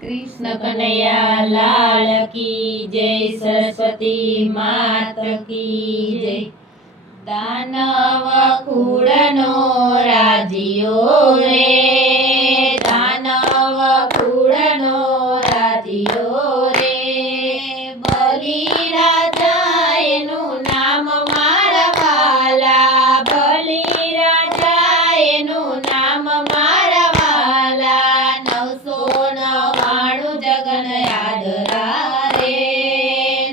कृष्ण कन्हैया लाल की जय, सरस्वती मात की जय। दानव खूड़नो राजियो रे, दानव खूड़नो राजियो रे। बलि राजा एनु नाम मारा वाला, बलि राजा एनु नाम मारा वाला। 999 जगन यादरा रे,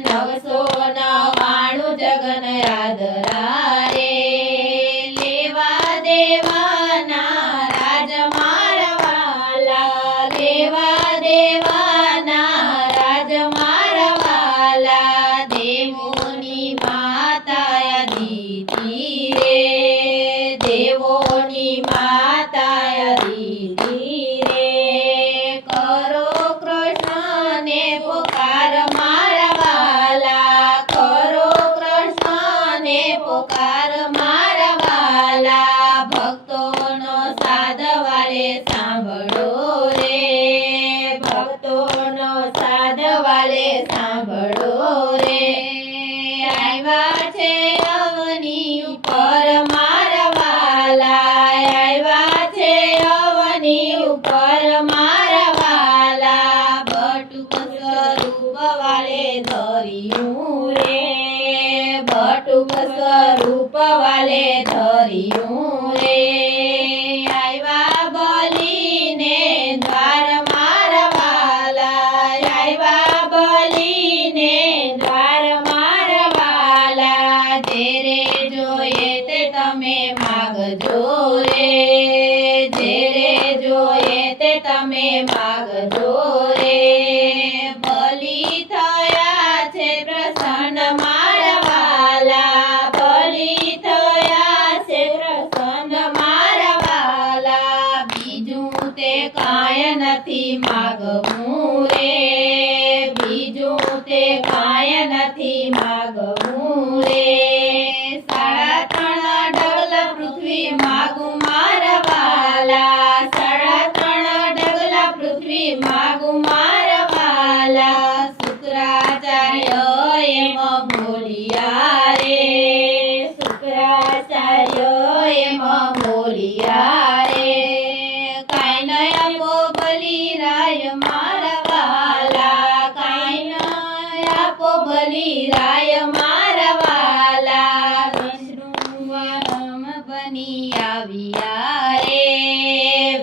999 जगन यादरा रे। लेवा देवाना राज मारा वाला, लेवा देवाना राज मारा वाला। देवोनी माताया दीदी रे, देवोनी माताया दीदी रे। करो कृष्ण ने पुकार मारा वाला, करो कृष्ण ने पुकार मारा वाला। भक्तोनो साधवाले सांभळो रे, भक्तोनो साधवाले सांभळो रे। आव्या छे अवनी उपर मारा वाला, आव्या छे अवनी उपर मारा वाला। बटुक स्वरूप वाले धरियूं रे, बटुक स्वरूप वाले धरियूं रे। आव्या बलीने द्वार मारा वाला, आव्या बलीने द्वार मारा वाला। जेरे जोये ते तमे मागजो रे, जेरे जोये ते तमे मागजो रे। बलि थया छे प्रसन्न मारा वाला, बलि थया छे प्रसन्न मारा वाला। बीजू ते कांय नथी मागवू रे, बीजू ते कांय नथी मागवू रे। 3.5 डगला पृथ्वी मागू मारा वाला, 3.5 डगला पृथ्वी मागू मारा वाला। शुक्राचार्य एम बोलिया रे, शुक्राचार्य एम बोलिया रे। काई नय आपो बलिराय मारा वाला, काई नय आपो बलिराय मारा वाला। विष्णु वामन बनी आविया रे,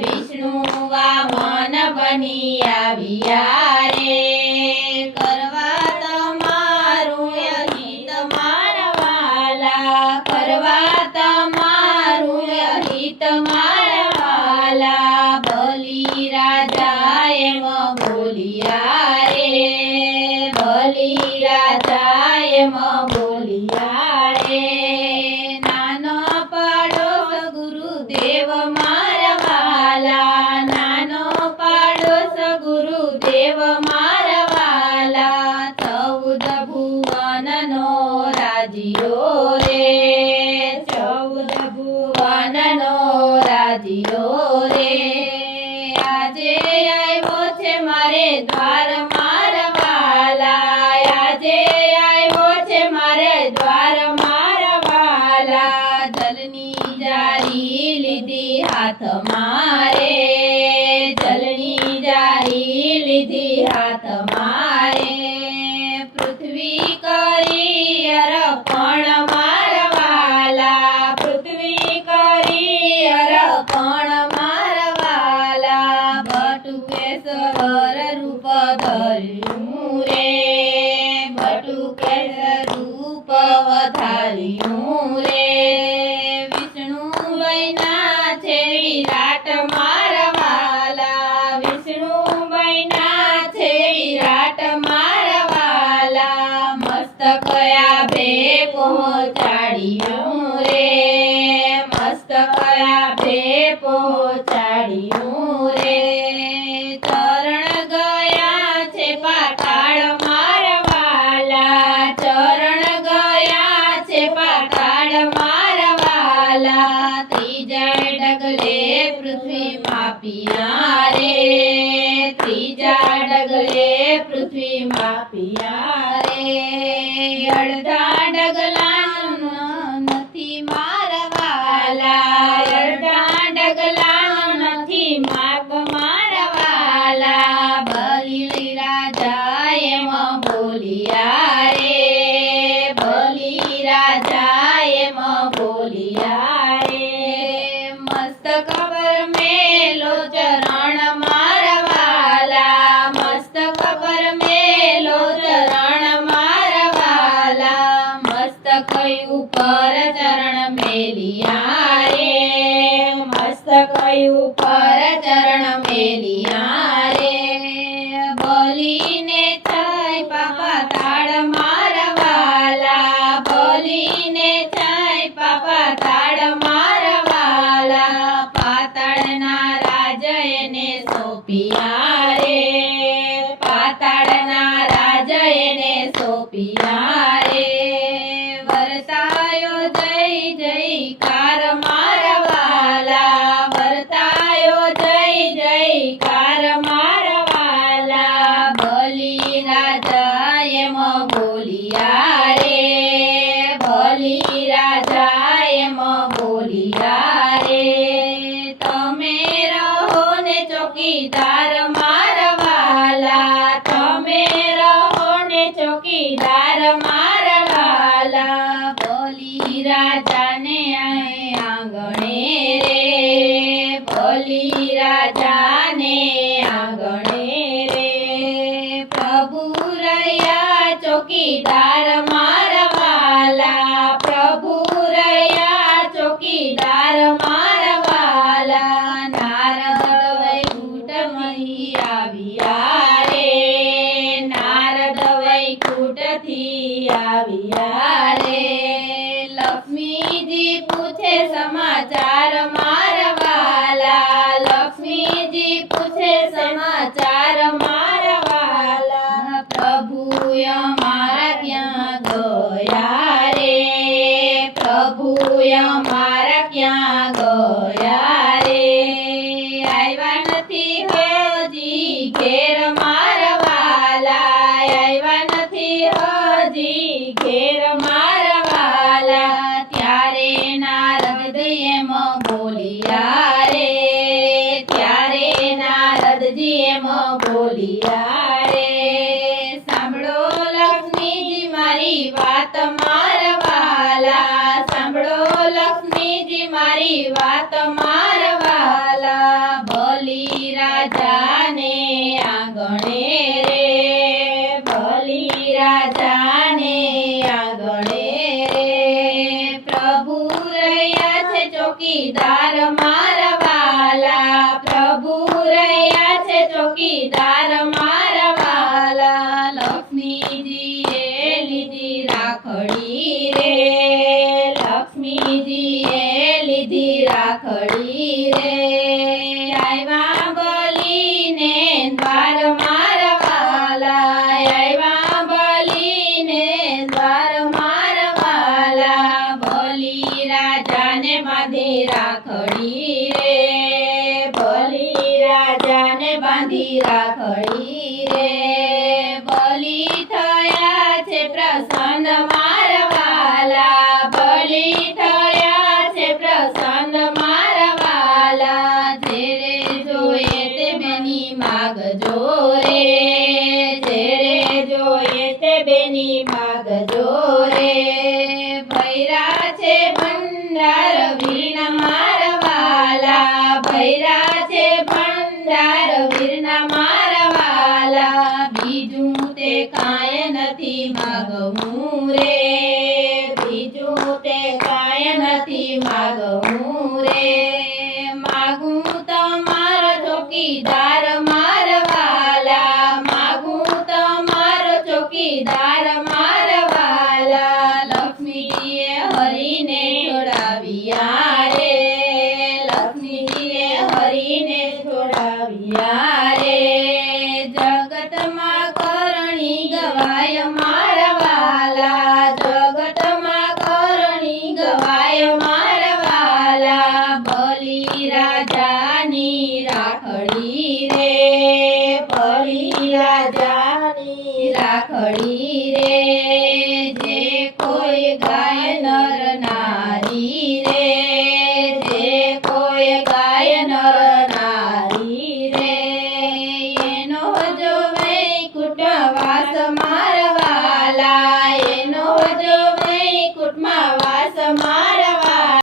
विष्णु वामन बनी आविया रे। करवा तमारुं हित मारा वाला, करवा तमारुं हित मारा वाला। बलि राजा एम बोलिया रे, बलि राजा एम बोलिया रे। नानो पाडोस गुरुदेव मारा वाला, नानो पाडोस गुरुदेव मारा वाला। 14 भुवननो राजियो रे, 14 भुवननो राजियो रे। આજે આવ્યો છે મારે દ્વાર મારા વાલા, આજે આવ્યો છે મારે દ્વાર મારા વાલા। જલની જારી લીધી હાથ મારે, જલની જારી લીધી હાથ મારે। પૃથ્વી કરી અર્પણ મારા વાલા, પૃથ્વી કરી અર્પણ મારા વાલા। बटुकेश्वर रूप धरियूं रे, बटुकेश्वर रूप धारियूं रे। विष्णु बैना छे विराट मारा वाला, विष्णु बैना छे विराट मारा वाला। मस्तकया भे पहोंचाड़ियूं रे, मस्तकया भे पहोंचाड़ियूं रे। चरण गया छे पाताळ मारा वाला, चरण गया छे पाताळ मारा वाला। 3 डगले पृथ्वी मापिया रे, 3 પૃથ્વીમાં પિયા રે અડધા ડગલાનો નથી મારા વાલા અડધા ડગલાનો નથી માર્ગ મારા વાલા બલી રાજા એમ બોલિયા રે બલી રાજા એમ બોલિયા રે મસ્તક પર મેલો ચરણ મારા વાલા મસ્તક પર મેલો ચરણ મારા વાલા મસ્તક ઉપર ચરણ મેલિયા રે મસ્તક ઉપર ચરણ મેલિયા રે બોલીને થાય પાપા તાળ મારા વાલા બોલીને થાય પાપા તાળ મારા વાલા પાતાળના રાજ એને સોંપિયા રે પાતાળના રાજ એને સોંપિયા રે વરતાયો જય જયકાર મારા વાલા વરતાયો જય જયકાર મારા વાલા બલી રાજા એમ બોલિયા રે બલી રાજા એમ બોલિયા રે તમે રહો ને ચોકીદાર મારા વાલા તમે રહો ને ચોકીદાર મારા વાલા બોલી રાજાને આંગણે રે બોલી રાજાને આંગણે રે પ્રભુ રહ્યા ચોકીદાર મારા વાલા પ્રભુ રહ્યા ચોકીદાર મારા વાલા નારદ વૈકુંઠમાંથી આવ્યા રે નારદ વૈકુંઠથી આવ્યા રે લક્ષ્મીજી પૂછે સમાચાર મારા વાલા લક્ષ્મીજી પૂછે સમાચાર મારા વાલા પ્રભુ અમારા ક્યાં ગયા રે પ્રભુ અમારા ક્યાં ગયા રે આવ્યા નથી હજી ઘેર મારા વાલા આવ્યા નથી હજી ઘેર મારા વાલા ત્યારે નારદજી એમ બોલિયા રે ત્યારે નારદજી એમ બોલિયા રે સાંભળો લક્ષ્મીજી મારી વાત મારા વાલા સાંભળો લક્ષ્મીજી મારી વાત મારા વાલા બલી રાજાને આંગણે રે બલી રાજાને આંગણે રે પ્રભુ રહ્યા છે ચોકીદાર મારા વાલા પ્રભુ રહ્યા છે ચોકીદાર મારા વાલા લક્ષ્મીજીએ લીધી રાખડી રે લક્ષ્મીજીએ લીધી રાખડી રે આવ્યા બલીને દ્વાર મારા વાલા આવ્યા બલીને દ્વાર મારા વાલા બલી રાજાને બાંધી રાખડી રે બલી રાજાને બાંધી રાખડી રે બલી થયા છે પ્રસન્ન મારા વાલા બલી થયા છે પ્રસન્ન મારા વાલા જેરે જોઈએ તે બેની માગજો રે જેરે જોઈએ તે બેની માગજો રે ભૈરા છે ભંડાર વીણા મારા વાલા ભૈરા છે ભંડાર વીરના મારા વાલા બીજું તે કાંઈ નથી માગવું રે બીજું તે કાંઈ નથી માગવું રે માગું તમારો ચોકીદાર મારા વાલા માગું તમારો ચોકીદાર મારા વાલા લક્ષ્મીજીએ હરીને છોડાવ્યા રે લક્ષ્મીજીએ હરીને છોડાવ્યા રે જગતમાં કરણી ગવાય મારા વાલા રાખડી રે જે કોઈ ગાય નર નારી રે જે કોઈ ગાય નર